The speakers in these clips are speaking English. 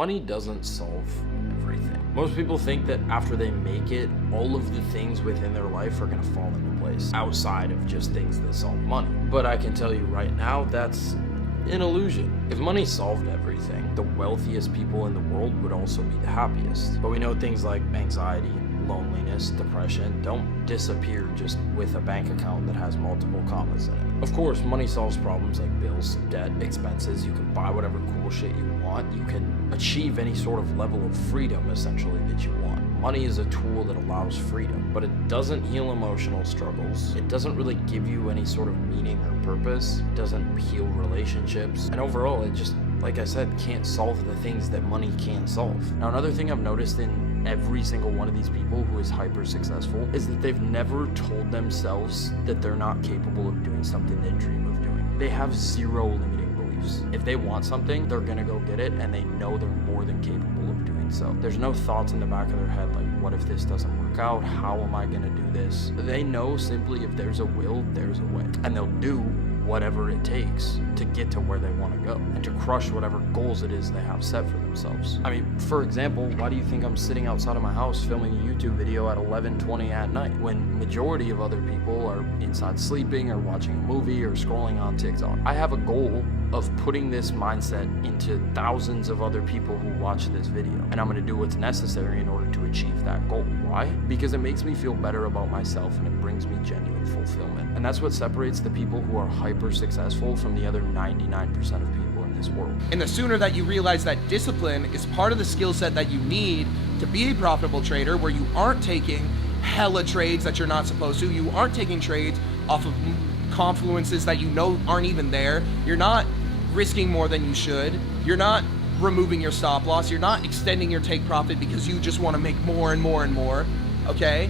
Money doesn't solve everything. Most people think that after they make it, all of the things within their life are gonna fall into place outside of just things that solve money. But I can tell you right now, that's an illusion. If money solved everything, the wealthiest people in the world would also be the happiest. But we know things like anxiety, loneliness, depression don't disappear just with a bank account that has multiple commas in it. Of course, money solves problems like bills, debt, expenses. You can buy whatever cool shit you want. You can achieve any sort of level of freedom, essentially, that you want. Money is a tool that allows freedom, but it doesn't heal emotional struggles. It doesn't really give you any sort of meaning or purpose. It doesn't heal relationships. And overall, it just, like I said, can't solve the things that money can't solve. Now, another thing I've noticed in every single one of these people who is hyper successful is that they've never told themselves that they're not capable of doing something they dream of doing. They have zero limiting beliefs. If they want something, they're gonna go get it, and they know they're more than capable of doing so. There's no thoughts in the back of their head like, what if this doesn't work out? How am I gonna do this? They know simply if there's a will, there's a way. And they'll do whatever it takes to get to where they want to go and to crush whatever goals it is they have set for themselves. I mean, for example, why do you think I'm sitting outside of my house filming a YouTube video at 11:20 at night when majority of other people are inside sleeping or watching a movie or scrolling on TikTok? I have a goal of putting this mindset into thousands of other people who watch this video, and I'm going to do what's necessary in order to achieve that goal. Why? Because it makes me feel better about myself and it brings me genuine fulfillment. And that's what separates the people who are hyper successful from the other 99% of people in this world. And the sooner that you realize that discipline is part of the skill set that you need to be a profitable trader, where you aren't taking hella trades that you're not supposed to, you aren't taking trades off of confluences that you know aren't even there, you're not risking more than you should, you're not removing your stop loss, you're not extending your take profit because you just want to make more and more and more, okay?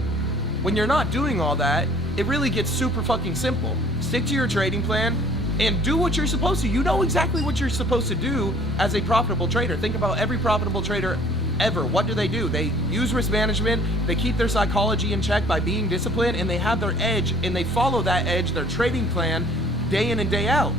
When you're not doing all that, it really gets super fucking simple. Stick to your trading plan and do what you're supposed to. You know exactly what you're supposed to do as a profitable trader. Think about every profitable trader ever. What do? They use risk management, they keep their psychology in check by being disciplined, and they have their edge, and they follow that edge, their trading plan, day in and day out.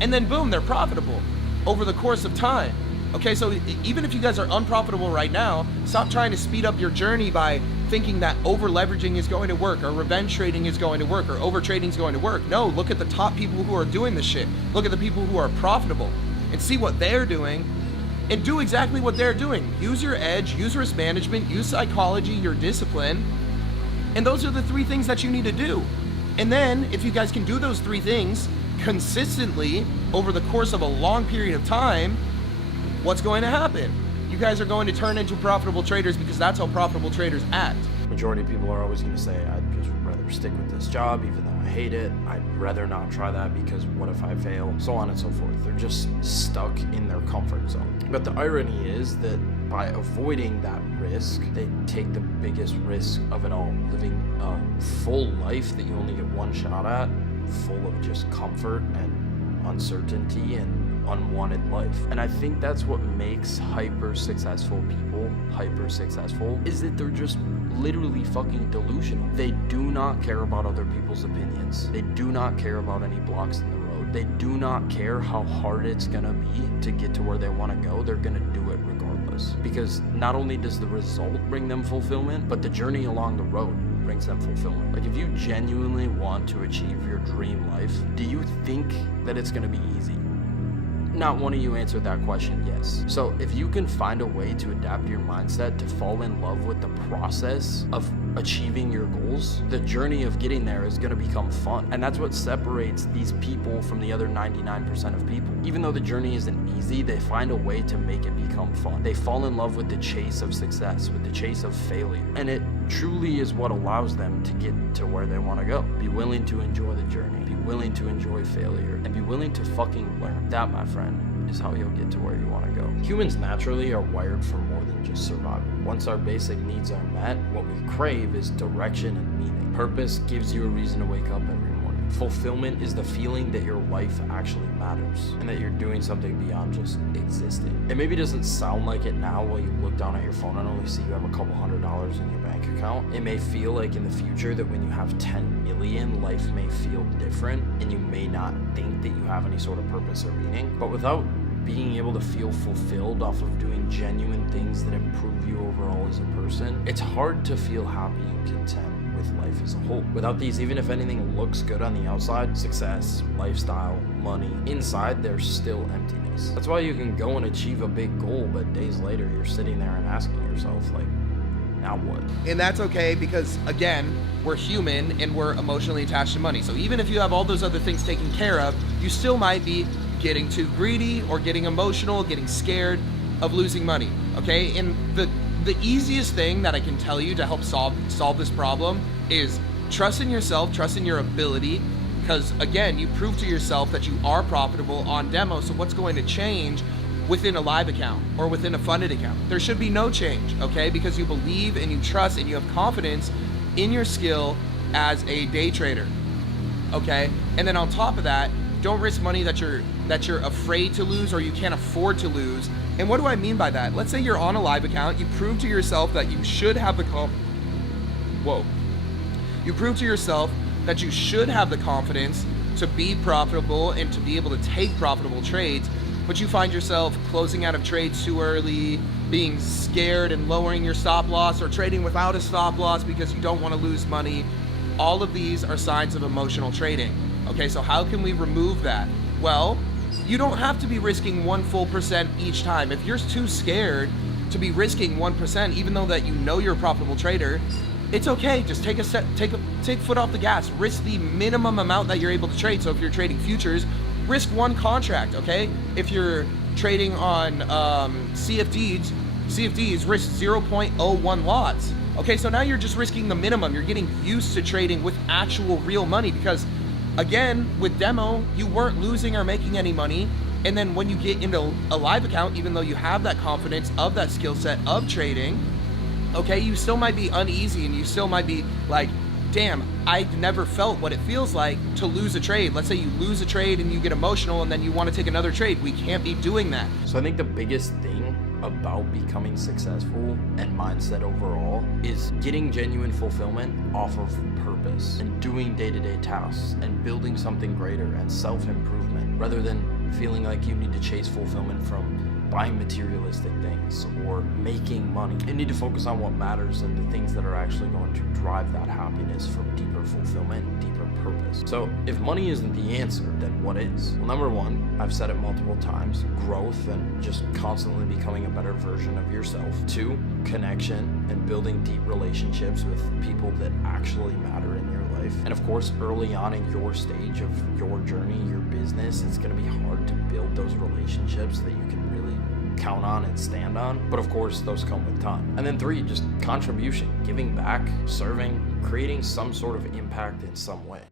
And then boom, they're profitable over the course of time. Okay, so even if you guys are unprofitable right now, stop trying to speed up your journey by thinking that over leveraging is going to work, or revenge trading is going to work, or over trading is going to work. No, look at the top people who are doing this shit. Look at the people who are profitable and see what they're doing and do exactly what they're doing. Use your edge, use risk management, use psychology, your discipline. And those are the three things that you need to do. And then if you guys can do those three things consistently over the course of a long period of time, what's going to happen? You guys are going to turn into profitable traders, because that's how profitable traders act. Majority of people are always going to say, I'd just rather stick with this job even though I hate it. I'd rather not try that because what if I fail? So on and so forth. They're just stuck in their comfort zone. But the irony is that by avoiding that risk, they take the biggest risk of it all, living a full life that you only get one shot at, full of just comfort and uncertainty and unwanted life. And I think that's what makes hyper successful people hyper successful, is that they're just literally fucking delusional. They do not care about other people's opinions. They do not care about any blocks in the road. They do not care how hard it's gonna be to get to where they want to go. They're gonna do it regardless, because not only does the result bring them fulfillment, but the journey along the road brings them fulfillment. Like, if you genuinely want to achieve your dream life, do you think that it's gonna be easy? Not one of you answered that question yes. So if you can find a way to adapt your mindset to fall in love with the process of achieving your goals, the journey of getting there is going to become fun. And that's what separates these people from the other 99% of people. Even though the journey isn't easy, they find a way to make it become fun. They fall in love with the chase of success, with the chase of failure. And it truly is what allows them to get to where they want to go. Be willing to enjoy the journey, be willing to enjoy failure, and be willing to fucking learn. That, my friend, is how you'll get to where you want to go. Humans naturally are wired for more than just survival. Once our basic needs are met, what we crave is direction and meaning. Purpose gives you a reason to wake up every morning. Fulfillment is the feeling that your life actually matters and that you're doing something beyond just existing. It maybe doesn't sound like it now while you look down at your phone and only see you have a couple $100s in your bank account. It may feel like in the future that when you have 10 million, life may feel different and you may not think that you have any sort of purpose or meaning. But without being able to feel fulfilled off of doing genuine things that improve you overall as a person, it's hard to feel happy and content with life as a whole. Without these, even if anything looks good on the outside, success, lifestyle, money, inside there's still emptiness. That's why you can go and achieve a big goal, but days later you're sitting there and asking yourself, like, now what? And that's okay because, again, we're human and we're emotionally attached to money. So even if you have all those other things taken care of, you still might be getting too greedy or getting emotional, getting scared of losing money, okay? And the easiest thing that I can tell you to help solve this problem is trust in yourself, trust in your ability, because, again, you prove to yourself that you are profitable on demo, so what's going to change within a live account or within a funded account? There should be no change, okay? Because you believe and you trust and you have confidence in your skill as a day trader, okay? And then on top of that, don't risk money that you're afraid to lose or you can't afford to lose. And what do I mean by that? Let's say you're on a live account, you prove to yourself that you should have the You prove to yourself that you should have the confidence to be profitable and to be able to take profitable trades, but you find yourself closing out of trades too early, being scared and lowering your stop loss, or trading without a stop loss because you don't want to lose money. All of these are signs of emotional trading. Okay, so how can we remove that? Well, you don't have to be risking 1 full percent each time. If you're too scared to be risking 1%, even though that you know you're a profitable trader, it's okay. Just take foot off the gas. Risk the minimum amount that you're able to trade. So if you're trading futures, risk 1 contract, okay? If you're trading on CFDs, risk 0.01 lots. Okay, so now you're just risking the minimum. You're getting used to trading with actual real money because, again, with demo, you weren't losing or making any money. And then when you get into a live account, even though you have that confidence of that skill set of trading, okay, you still might be uneasy and you still might be like, damn, I've never felt what it feels like to lose a trade. Let's say you lose a trade and you get emotional and then you want to take another trade. We can't be doing that. So I think the biggest thing about becoming successful and mindset overall is getting genuine fulfillment off of purpose and doing day-to-day tasks and building something greater and self-improvement rather than feeling like you need to chase fulfillment from buying materialistic things or making money. You need to focus on what matters and the things that are actually going to drive that happiness for deeper fulfillment, deeper purpose. So if money isn't the answer, then what is? Well, number one, I've said it multiple times, growth and just constantly becoming a better version of yourself. 2, connection and building deep relationships with people that actually matter in your life. And of course, early on in your stage of your journey, your business, it's going to be hard to build those relationships that you can really count on and stand on. But of course, those come with time. And then 3, just contribution, giving back, serving, creating some sort of impact in some way.